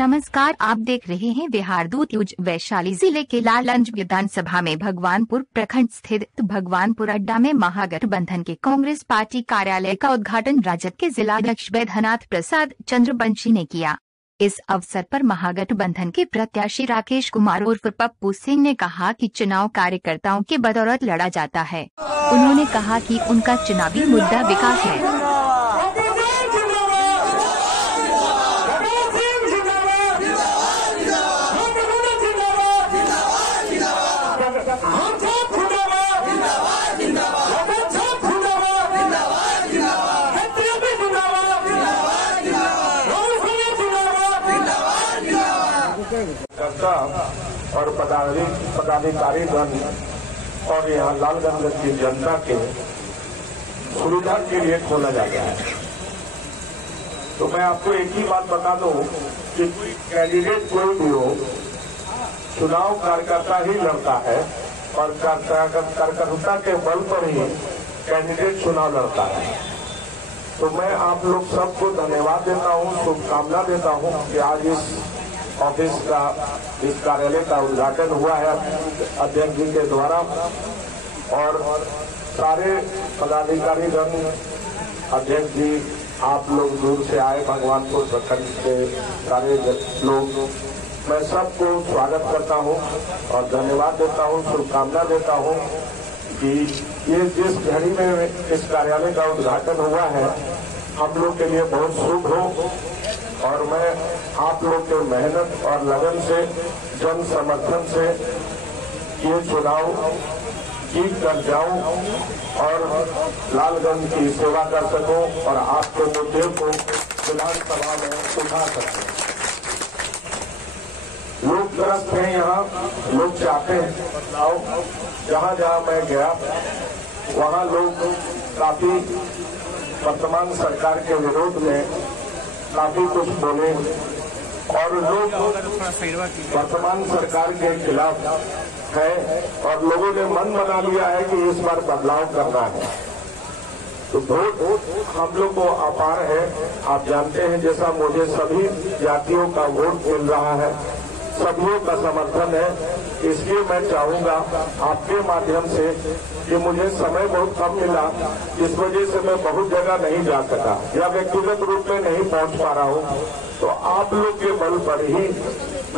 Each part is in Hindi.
नमस्कार, आप देख रहे हैं बिहार दूत न्यूज। वैशाली जिले के लालगंज विधानसभा में भगवानपुर प्रखंड स्थित भगवानपुर अड्डा में महागठबंधन के कांग्रेस पार्टी कार्यालय का उद्घाटन राजद के जिलाध्यक्ष वैद्यनाथ प्रसाद चंद्रवंशी ने किया। इस अवसर पर महागठबंधन के प्रत्याशी राकेश कुमार उर्फ पप्पू सिंह ने कहा कि चुनाव कार्यकर्ताओं के बदौलत लड़ा जाता है। उन्होंने कहा कि उनका चुनावी मुद्दा विकास है। और पदाधिकारी गण और यहाँ लालगंज की जनता के सुविधा के लिए खोला जाता है। तो मैं आपको एक ही बात बता दूं कि कैंडिडेट कोई भी हो, चुनाव कार्यकर्ता ही लड़ता है और कार्यकर्ता के बल पर ही कैंडिडेट चुनाव लड़ता है। तो मैं आप लोग सबको धन्यवाद देता हूँ, शुभकामना देता हूँ कि आज इस ऑफिस का, इस कार्यालय का उद्घाटन हुआ है अध्यक्ष जी के द्वारा और सारे पदाधिकारी गण, अध्यक्ष जी, आप लोग दूर से आए, भगवानपुर प्रखंड के सारे लोग, मैं सबको स्वागत करता हूं और धन्यवाद देता हूं, शुभकामना देता हूं कि ये जिस घड़ी में इस कार्यालय का उद्घाटन हुआ है हम लोग के लिए बहुत शुभ हो और मैं आप लोग के मेहनत और लगन से, जन समर्थन से ये चुनाव जीत कर जाऊं और लालगंज की सेवा कर सकूं और आपके मुद्दे को विधानसभा में उठा सकूं। लोग त्रस्त हैं, यहाँ लोग चाहते हैं बदलाव। जहाँ जहाँ मैं गया वहाँ लोग काफी वर्तमान सरकार के विरोध में काफी कुछ बोले और लोग वर्तमान सरकार के खिलाफ है और लोगों ने मन बना लिया है कि इस बार बदलाव करना है। तो वोट हम लोग को अपार है, आप जानते हैं, जैसा मुझे सभी जातियों का वोट मिल रहा है, सभी का समर्थन है। इसलिए मैं चाहूंगा आपके माध्यम से कि मुझे समय बहुत कम मिला, इस वजह से मैं बहुत जगह नहीं जा सका या व्यक्तिगत रूप में नहीं पहुंच पा रहा हूं। तो आप लोग के बल पर ही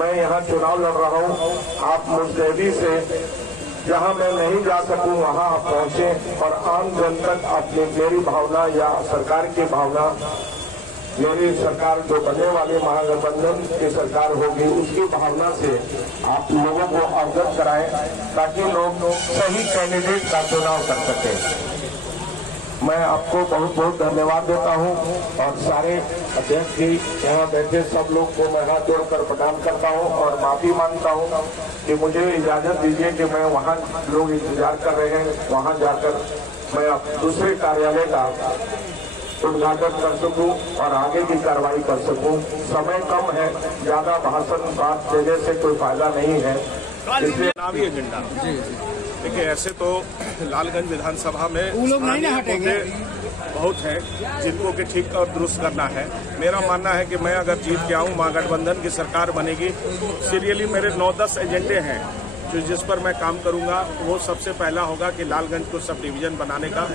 मैं यहाँ चुनाव लड़ रहा हूं। आप मुस्तैदी से जहाँ मैं नहीं जा सकूं वहाँ आप पहुंचे और आम जन तक अपनी मेरी भावना या सरकार की भावना, मेरी सरकार जो बनने वाली महागठबंधन की सरकार होगी उसकी भावना से आप लोगों को अवगत कराएं ताकि लोग सही कैंडिडेट का चुनाव कर सकें। मैं आपको बहुत बहुत धन्यवाद देता हूं और सारे अध्यक्ष जी, यहाँ बैठे सब लोग को मैं हाथ जोड़कर प्रणाम करता हूं और माफी मांगता हूं कि मुझे इजाजत दीजिए कि मैं वहाँ लोग इंतजार कर रहे हैं, वहाँ जाकर मैं दूसरे कार्यालय का उद्घाटन कर सकूं और आगे की कार्रवाई कर सकूं। समय कम है, ज्यादा भाषण बात देने से कोई फायदा नहीं है, इसलिए चुनावी एजेंडा। देखिए, ऐसे तो लालगंज विधानसभा में मुद्दे बहुत हैं जिनको कि ठीक और दुरुस्त करना है। मेरा मानना है कि मैं अगर जीत के आऊँ, महागठबंधन की सरकार बनेगी, सीरियली मेरे 9-10 एजेंडे हैं जो जिस पर मैं काम करूंगा। वो सबसे पहला होगा कि लालगंज को सब डिवीजन बनाने का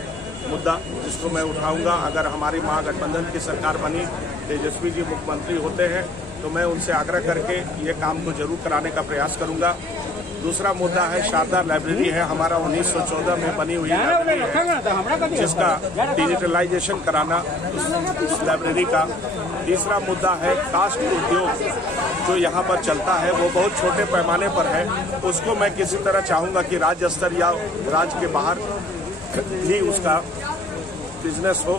मुद्दा, जिसको मैं उठाऊंगा। अगर हमारी महागठबंधन की सरकार बनी, तेजस्वी जी मुख्यमंत्री होते हैं, तो मैं उनसे आग्रह करके ये काम को जरूर कराने का प्रयास करूंगा। दूसरा मुद्दा है शारदा लाइब्रेरी है, हमारा 1914 में बनी हुई लाइब्रेरी है जिसका डिजिटलाइजेशन कराना उस लाइब्रेरी का। तीसरा मुद्दा है कास्ट उद्योग जो यहाँ पर चलता है, वो बहुत छोटे पैमाने पर है, उसको मैं किसी तरह चाहूँगा कि राज्य स्तर या राज्य के बाहर भी उसका बिजनेस हो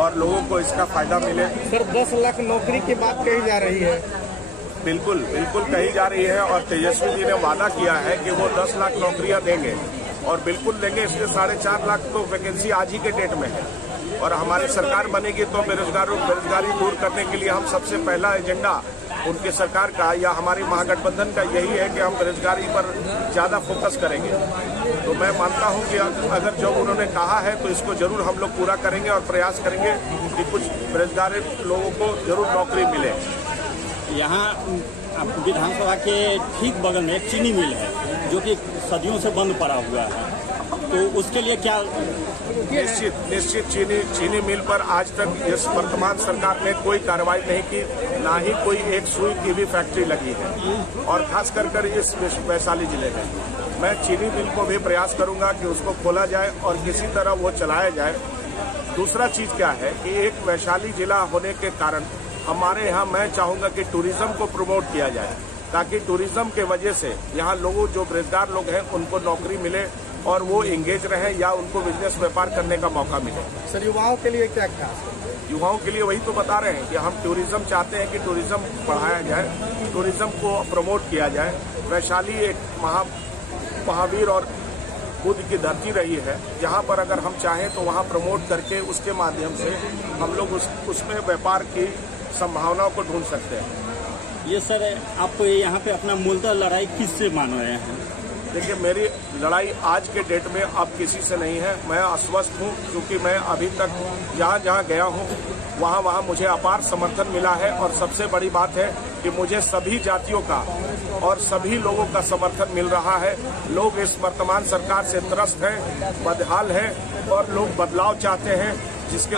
और लोगों को इसका फायदा मिले। सर, 10 लाख नौकरी की बात कही जा रही है। बिल्कुल कही जा रही है और तेजस्वी जी ने वादा किया है कि वो 10 लाख नौकरियां देंगे और बिल्कुल देंगे। इसलिए 4.5 लाख तो वैकेंसी आज ही के डेट में है और हमारी सरकार बनेगी तो बेरोजगारी दूर करने के लिए हम सबसे पहला एजेंडा उनकी सरकार का या हमारी महागठबंधन का यही है कि हम बेरोजगारी पर ज्यादा फोकस करेंगे। तो मैं मानता हूं कि अगर जो उन्होंने कहा है तो इसको जरूर हम लोग पूरा करेंगे और प्रयास करेंगे कि कुछ बेरोजगार लोगों को जरूर नौकरी मिले। यहाँ विधानसभा के ठीक बगल में एक चीनी मिल है जो कि सदियों से बंद पड़ा हुआ है, तो उसके लिए क्या? निश्चित चीनी मिल पर आज तक इस वर्तमान सरकार ने कोई कार्रवाई नहीं की, ना ही कोई एक सुई की भी फैक्ट्री लगी है, और खास कर इस वैशाली जिले में मैं चीनी मिल को भी प्रयास करूंगा कि उसको खोला जाए और किसी तरह वो चलाया जाए। दूसरा चीज क्या है कि एक वैशाली जिला होने के कारण हमारे यहाँ मैं चाहूंगा कि टूरिज्म को प्रमोट किया जाए, ताकि टूरिज्म के वजह से यहाँ लोगों जो बेरोजगार लोग हैं उनको नौकरी मिले और वो एंगेज रहे या उनको बिजनेस व्यापार करने का मौका मिले। सर, युवाओं के लिए क्या खास? युवाओं के लिए वही तो बता रहे हैं कि हम टूरिज्म चाहते हैं कि टूरिज्म बढ़ाया जाए, टूरिज्म को प्रमोट किया जाए। वैशाली एक महावीर और बुद्ध की धरती रही है, जहाँ पर अगर हम चाहें तो वहाँ प्रमोट करके उसके माध्यम से हम लोग उसमें व्यापार की संभावनाओं को ढूंढ सकते हैं। ये सर, आप यहाँ पे अपना मूलतः लड़ाई किससे मान रहे हैं? देखिए, मेरी लड़ाई आज के डेट में अब किसी से नहीं है। मैं आश्वस्त हूँ, क्योंकि मैं अभी तक जहाँ जहाँ गया हूँ वहाँ मुझे अपार समर्थन मिला है, और सबसे बड़ी बात है कि मुझे सभी जातियों का और सभी लोगों का समर्थन मिल रहा है। लोग इस वर्तमान सरकार से त्रस्त हैं, बदहाल हैं, और लोग बदलाव चाहते हैं, जिसके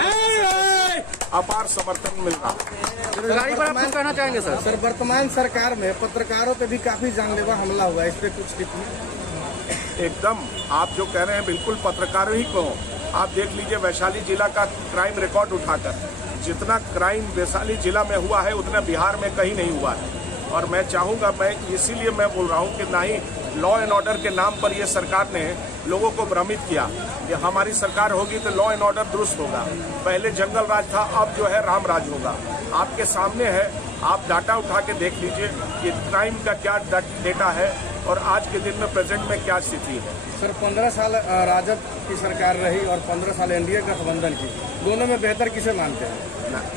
अपार समर्थन मिल रहा है। पर आप कहना चाहेंगे सर? सर, वर्तमान सरकार में पत्रकारों पे भी काफी जानलेवा हमला हुआ है, इस पे कुछ टिप्पणी? एकदम, आप जो कह रहे हैं बिल्कुल पत्रकारों ही को। आप देख लीजिए वैशाली जिला का क्राइम रिकॉर्ड उठाकर, जितना क्राइम वैशाली जिला में हुआ है उतना बिहार में कहीं नहीं हुआ है। और मैं चाहूंगा, मैं इसीलिए मैं बोल रहा हूं कि ना ही लॉ एंड ऑर्डर के नाम पर ये सरकार ने लोगों को भ्रमित किया कि हमारी सरकार होगी तो लॉ एंड ऑर्डर दुरुस्त होगा। पहले जंगल राज था, अब जो है राम राज होगा। आपके सामने है, आप डाटा उठा के देख लीजिए कि क्राइम का क्या डेटा है और आज के दिन में प्रेजेंट में क्या स्थिति है। सर, 15 साल राजद की सरकार रही और 15 साल एनडीए गठबंधन की, दोनों में बेहतर किसे मानते हैं?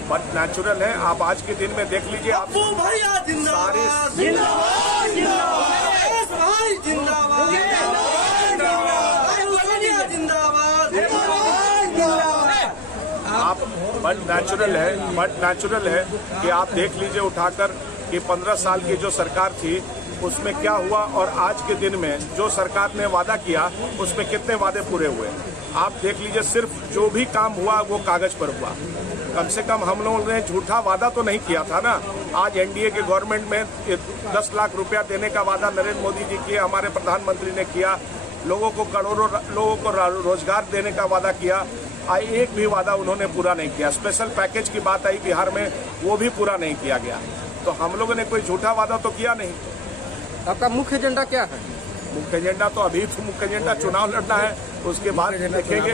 बट नेचुरल है, आप आज के दिन में देख लीजिए, आप बट नेचुरल है कि आप देख लीजिए उठाकर कि 15 साल की जो सरकार थी उसमें क्या हुआ और आज के दिन में जो सरकार ने वादा किया उसमें कितने वादे पूरे हुए। आप देख लीजिए, सिर्फ जो भी काम हुआ वो कागज पर हुआ। कम से कम हम लोगों ने झूठा वादा तो नहीं किया था ना। आज एनडीए के गवर्नमेंट में 10 लाख रुपया देने का वादा नरेंद्र मोदी जी किए, हमारे प्रधानमंत्री ने किया। लोगों को करोड़ों लोगों को रोजगार देने का वादा किया, एक भी वादा उन्होंने पूरा नहीं किया। स्पेशल पैकेज की बात आई बिहार में, वो भी पूरा नहीं किया गया। तो हम लोगों ने कोई झूठा वादा तो किया नहीं। आपका मुख्य एजेंडा क्या है? मुख्य एजेंडा तो अभी मुख्य एजेंडा चुनाव लड़ना है, उसके बाद देखेंगे।